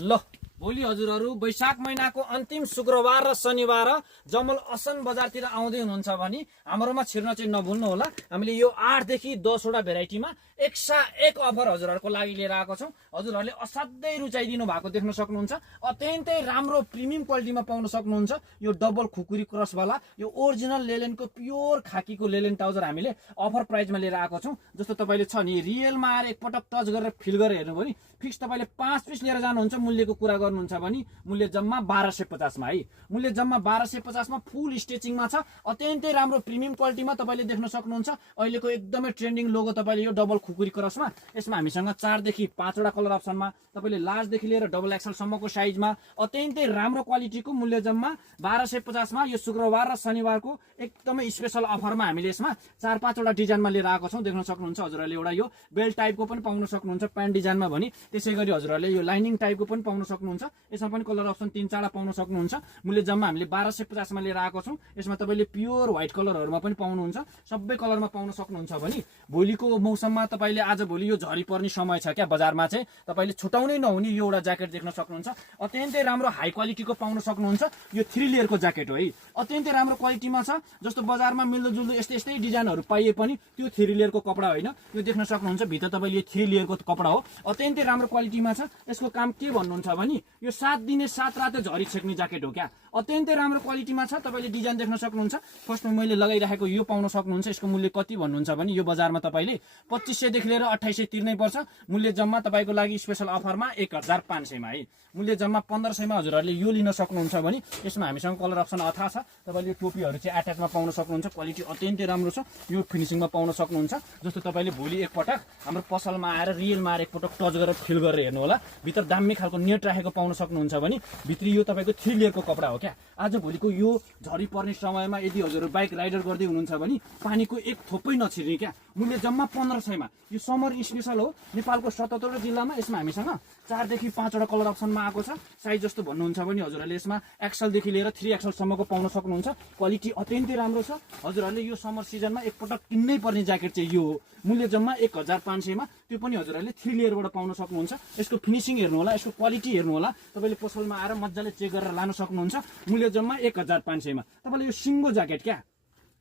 ल भोलि हजुरहरू वैशाख महिनाको अन्तिम शुक्रबार र शनिबार जमल असन बजारतिर आउँदै हुनुहुन्छ भने हाम्रोमा छिर्न चाहिँ नभुल्नु होला। हामीले यो 8 देखि 10 वटा भेराइटीमा एक अफर हजुरहरूको लागि लिएर आएको छौँ। हजुरहरूले असाध्यै रुचाइदिनु भएको देख्न सक्नुहुन्छ। अत्यन्तै राम्रो प्रिमियम क्वालिटीमा पाउन सक्नुहुन्छ। यो डबल खुकुरी क्रसवाला यो ओरिजिनल लेलेनको प्योर खाकीको लेलेन ट्राउजर हामीले अफर प्राइसमा लिएर आएको छौँ। जस्तो तपाईँले छ नि रियलमा आएर एकपटक टच गरेर फिल गरेर हेर्नु भने फिक्स तपाईँले 5 पिस लिएर जानुहुन्छ। मूल्यको कुरा गर्नुहुन्छ भने मूल्य जम्मा 1250 मा है। मूल्य जम्मा 1250 मा फुल स्टिचिङमा छ। अत्यन्तै राम्रो प्रिमियम क्वालिटीमा तपाईँले देख्न सक्नुहुन्छ। अहिलेको एकदमै ट्रेन्डिङ लोगो तपाईँले यो डबल खुकुरी क्रसमा यसमा हामीसँग 4 देखि 5 वटा कलर अप्सनमा तपाईँले लार्जदेखि लिएर डबल एक्सएल सम्मको साइजमा अत्यन्तै राम्रो क्वालिटीको मूल्य जम्मा 1250 मा यो शुक्रबार र शनिबारको एकदमै स्पेशल अफरमा हामीले यसमा 4-5 वटा डिजाइनमा लिएर आएको छौँ। देख्न सक्नुहुन्छ हजुरहरूले एउटा यो बेल्ट टाइपको पनि पाउन सक्नुहुन्छ प्यान्ट डिजाइनमा भने त्यसै गरी हजुरहरूले यो लाइनिङ टाइपको पनि पाउन सक्नुहुन्छ। यसमा पनि कलर अप्सन 3-4 पाउन सक्नुहुन्छ। मूल्य जम्मा हामीले 1250 मा लिएर आएको छौँ। यसमा तपाईँले प्योर व्हाइट कलरहरूमा पनि पाउनुहुन्छ। सबै कलरमा पाउन सक्नुहुन्छ भने भोलिको मौसममा तपाईँले आज भोलि यो झरी पर्ने समय छ क्या बजारमा चाहिँ तपाईँले छुटाउनै नहुने यो एउटा ज्याकेट देख्न सक्नुहुन्छ। अत्यन्तै राम्रो हाई क्वालिटीको पाउन सक्नुहुन्छ। यो 3 लेयरको ज्याकेट हो है। अत्यन्तै राम्रो क्वालिटीमा छ। जस्तो बजारमा मिल्दोजुल्दो यस्तै डिजाइनहरू पाइए पनि त्यो 3 लेयरको कपडा होइन। यो देख्न सक्नुहुन्छ भित्र तपाईँले 3 लेयरको कपडा हो। अत्यन्तै राम्रो क्वालिटीमा छ। यसको काम के भन्नुहुन्छ भने यो 7 दिने 7 रात झरी छेक्ने ज्याकेट हो क्या। अत्यन्तै राम्रो क्वालिटीमा छ। तपाईँले डिजाइन देख्न सक्नुहुन्छ। फर्स्टमा मैले लगाइराखेको यो पाउन सक्नुहुन्छ। यसको मूल्य कति भन्नुहुन्छ भने यो बजारमा तपाईँले 2500 देखि लिएर 2800 तिर्नै पर्छ। मूल्य जम्मा तपाईँको लागि स्पेशल अफरमा 1500 मा है। मूल्य जम्मा 1500 मा हजुरहरूले यो लिन सक्नुहुन्छ भने यसमा हामीसँग कलर अप्सन अथा छ। तपाईँले टोपीहरू चाहिँ एट्याचमा पाउन सक्नुहुन्छ। क्वालिटी अत्यन्तै राम्रो छ। यो फिनिसिङमा पाउन सक्नुहुन्छ। जस्तो तपाईँले भोलि एकपटक हाम्रो पसलमा आएर रियलमा आएर एकपटक टच गरेर फिल गरेर हेर्नु होला। भित्र दामी खालको नेट राखेको पाउन सक्नुहुन्छ भने भित्री यो तपाईँको 3 लेयरको कपडा हो क्या। आज भोलिको यो झरी पर्ने समयमा यदि हजुरहरू बाइक राइडर गर्दै हुनुहुन्छ भने पानीको एक थोपै नछिर्ने क्या। मूल्य जम्मा 1500 मा। यो समर स्पेशल हो। नेपालको 77 जिल्लामा यसमा हामीसँग 4 देखि 5 वटा कलर अप्सनमा आएको छ। साइज जस्तो भन्नुहुन्छ भने हजुरहरूले यसमा एक्सएल देखि लिएर 3XL सम्मको पाउन सक्नुहुन्छ। क्वालिटी अत्यन्तै राम्रो छ। हजुरहरूले यो समर सिजनमा एकपटक किन्नै पर्ने ज्याकेट चाहिँ यो हो। मूल्य जम्मा 1500 मा। त्यो पनि हजुरहरूले 3 लेयरबाट पाउन सक्नुहुन्छ। यसको फिनिसिङ हेर्नु होला। यसको क्वालिटी हेर्नु होला। तपाईँले पसलमा आएर मजाले चेक गरेर लान सक्नुहुन्छ। मूल्य जम्मा 1500 मा। तपाईँले यो सिङ्गो ज्याकेट क्या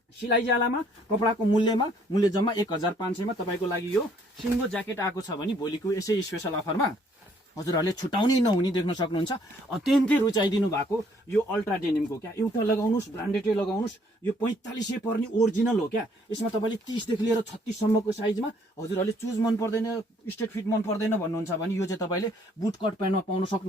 सिलाइ जालामा कपडाको मूल्य जम्मा 1500 मा तपाईँको लागि यो सिङ्गो ज्याकेट आएको छ भने भोलिको यसै स्पेशल अफरमा हजुरहरूले छुटाउनै नहुने देख्न सक्नुहुन्छ। अत्यन्तै रुचाइदिनु भएको यो अल्ट्रा डेनिमको क्या एउटा लगाउनुहोस् ब्रान्डेडै लगाउनुहोस्। यो 4500 पर्ने ओरिजिनल हो क्या। यसमा तपाईँले 30 देखि लिएर 36 सम्मको साइजमा हजुरहरूले चुज मन पर्दैन स्ट्रेट फिट मन पर्दैन भन्नुहुन्छ भने यो चाहिँ तपाईँले बुट कट प्यान्टमा पाउन सक्नुहुन्छ।